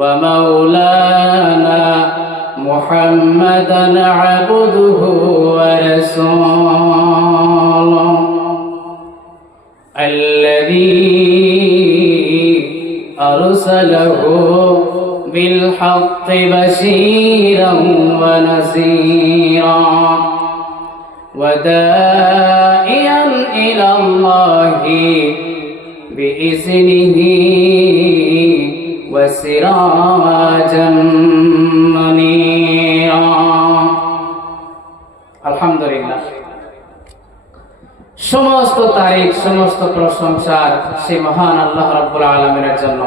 ومولانا محمدا عبده ورسوله الذي أرسله بالحق بشيرا ونذيرا وداعيا إلى الله بإذنه وسراجا منيرا الحمد لله সমস্ত তারিখ সমস্ত প্রশংসার সেই মহান আল্লাহ রাব্বুল আলামিনের জন্য,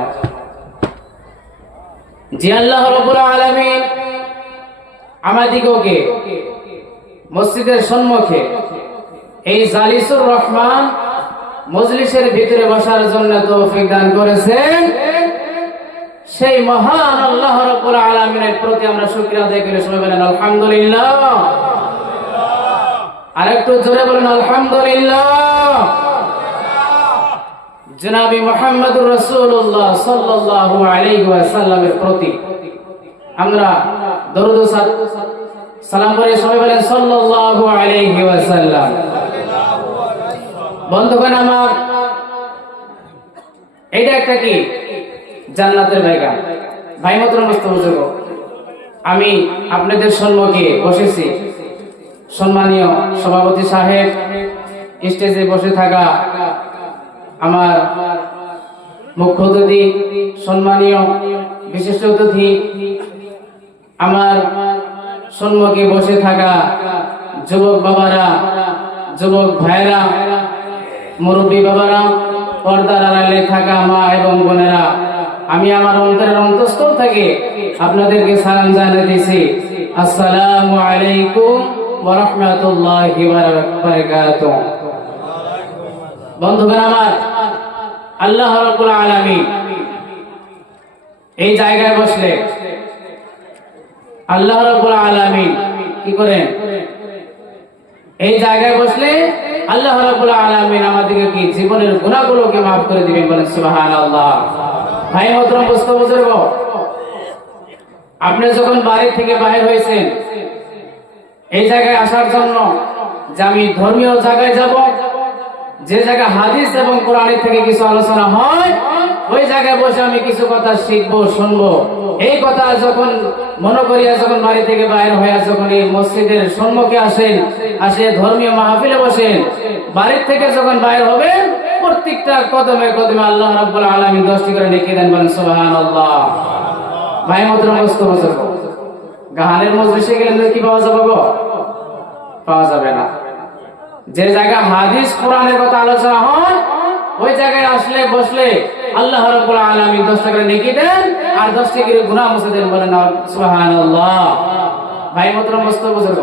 যে আল্লাহ রাব্বুল আলামিন আমাদিগকে মসজিদের সম্মুখে এই জালিসুর রহমান মজলিসের ভিতরে বসার জন্য তৌফিক দান করেছেন। সেই মহান আল্লাহ রাব্বুল আলামিনের প্রতি আমরা শুকরিয়া আদায় করি। সবাই বলেন আলহামদুলিল্লাহ। আরেকটু জোরে বলেন আলহামদুলিল্লাহ। জনাবি মুহাম্মদুর রাসূলুল্লাহ সাল্লাল্লাহু আলাইহি ওয়াসাল্লামের প্রতি আমরা দরুদ ও সালাম পড়ি। সবাই বলেন সাল্লাল্লাহু আলাইহি ওয়াসাল্লাম। বন্ধুগণ আমার, এটা একটা কি জান্নাতের জায়গা। ভাই মোহতরম বুজুর্গ, আমি আপনাদের সম্মুখে বসেছি। সম্মানীয় সভাপতি সাহেব, স্টেজে বসে থাকা আমার মুখ্য অতিথি, সম্মানীয় বিশিষ্ট অতিথি, আমার সম্মুখে বসে থাকা যুবক বাবারা, যুবক ভাইরা, মুরব্বী বাবারা, পর্দার আড়ালে থাকা মা এবং বোনেরা, আমি আমার অন্তরের অন্তঃস্থল থেকে আপনাদেরকে সালাম জানাতেছি। আসসালামু আলাইকুম ওয়া রাহমাতুল্লাহি ওয়া বারাকাতুহু। বন্ধুগণ আমার, আল্লাহ রাব্বুল আলামিন এই জায়গায় বসলে আল্লাহ রাব্বুল আলামিন কি করেন? এই জায়গায় বসলে আল্লাহ রাব্বুল আলামিন আমাদেরকে কি জীবনের গুনাহগুলোকে maaf করে দিবেন। বলেন সুবহানাল্লাহ। ভাই মোহতরম বুজুর্গ, আপনি যখন বাড়ি থেকে বাইরে হয়েছেন এই জায়গায় আসার জন্য, যে আমি ধর্মীয় জায়গায় যাব, যে জায়গায় হাদিস এবং কোরআনের থেকে কিছু আলোচনা হয়, ওই জায়গায় বসে আমি কিছু কথা শিখবো, শুনবো, এই কথা যখন মনে করিয়া যখন বাড়ি থেকে বাইরে হইয়া যখন এই মসজিদের সম্মুখে আসেন, আসে ধর্মীয় মাহফিলে বসেন, বাড়ির থেকে যখন বাইরে হবেন, প্রত্যেকটা কদমে কদমে আল্লাহ রাব্বুল আলামিন 10টি করে নেকি দেন। বলেন সুবহানাল্লাহ। ভাই মোহতরম বুজুর্গ, গানের মজলিসে গেলে কি পাওয়া যাবে গো? পাওয়া যাবে না। যে জায়গা হাদিস কোরআনের কথা আলোচনা হয়, ওই জায়গায় আসলে বসলে আল্লাহ রাব্বুল আলামিন 10টা করে নেকি দেন আর 10টি করে গুনাহ মুছে দেন। বলেন সুবহানাল্লাহ। ভাই মোহতরম বুজুর্গ,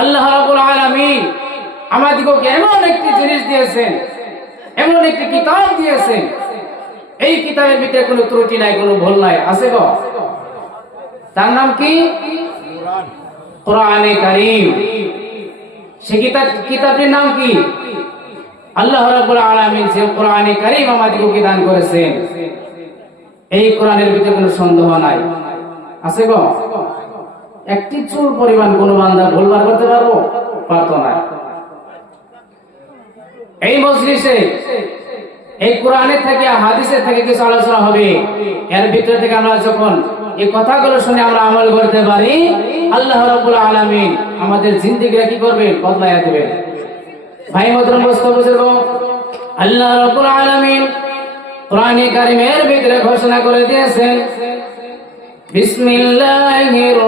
আল্লাহ রাব্বুল আলামিন আমাদেরকে এমন একটি জিনিস দিয়েছেন, এমন একটি কিতাব দিয়েছেন, এই কিতাবের ভিতরে কোনো ত্রুটি নাই, কোনো ভুল নাই। আছে গো? তার নাম কি? কোরআনে কারীম। সেই কিতাবটির নাম কি? আল্লাহ রাব্বুল আলামিন যে কোরআনে কারীম আমাদেরকে দান করেছেন, এই কোরআনের ভিতরে কোনো সন্দেহ নাই। আছে গো? একটি চুল পরিমাণ কোন বান্দা ভুলবার করতে পারবো? পারতো না। এই মজলিসে এই কোরআনের থেকে হাদিসের থেকে কিছু আলোচনা হবে, এর ভিতর থেকে আমরা যখন এই কথাগুলো শুনে আমরা আমল করতে পারি, আল্লাহ রাব্বুল আলামিন আমাদের জিন্দেগি কি করবেন? বদলাইয়া দিবেন। ভাই মোহতরম বুজুর্গ, আল্লাহ রাব্বুল আলামিন কোরআনে কারীমের ভিতরে ঘোষণা করে দিয়েছেন, বিসমিল্লাহির